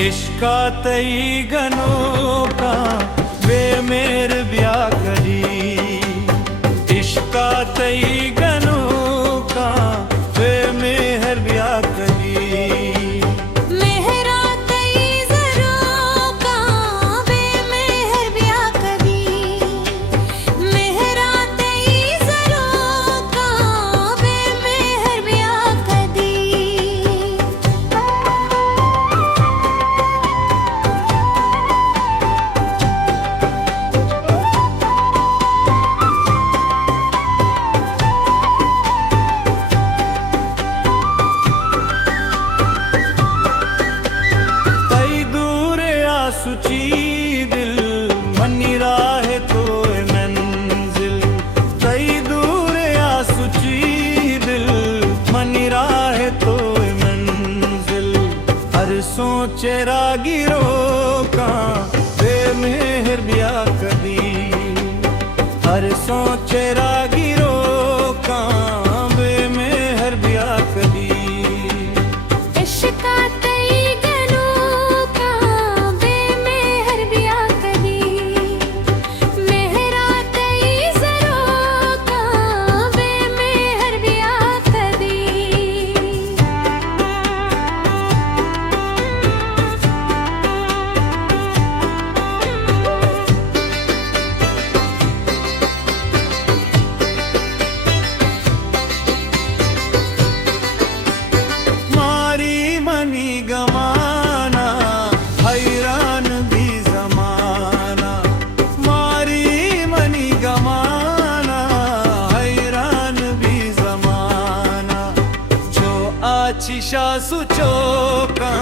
इश्का तई गनो का वे मेर ब्याह करी। इश्का तई गनो का वे मेहर ब्याह करी। सुची दिल मनी राह तो मंजिल, कई दूर या सुची दिल मनी राह तो मंजिल। हर सोचे रागिरो का वे मेहर ब्याह कदी। हर सोचे रागिरो का वे मेहर ब्याह कदी। गमाना हैरान भी जमाना, मारी मनी गमाना हैरान भी जमाना। जो आचिशा सुचो का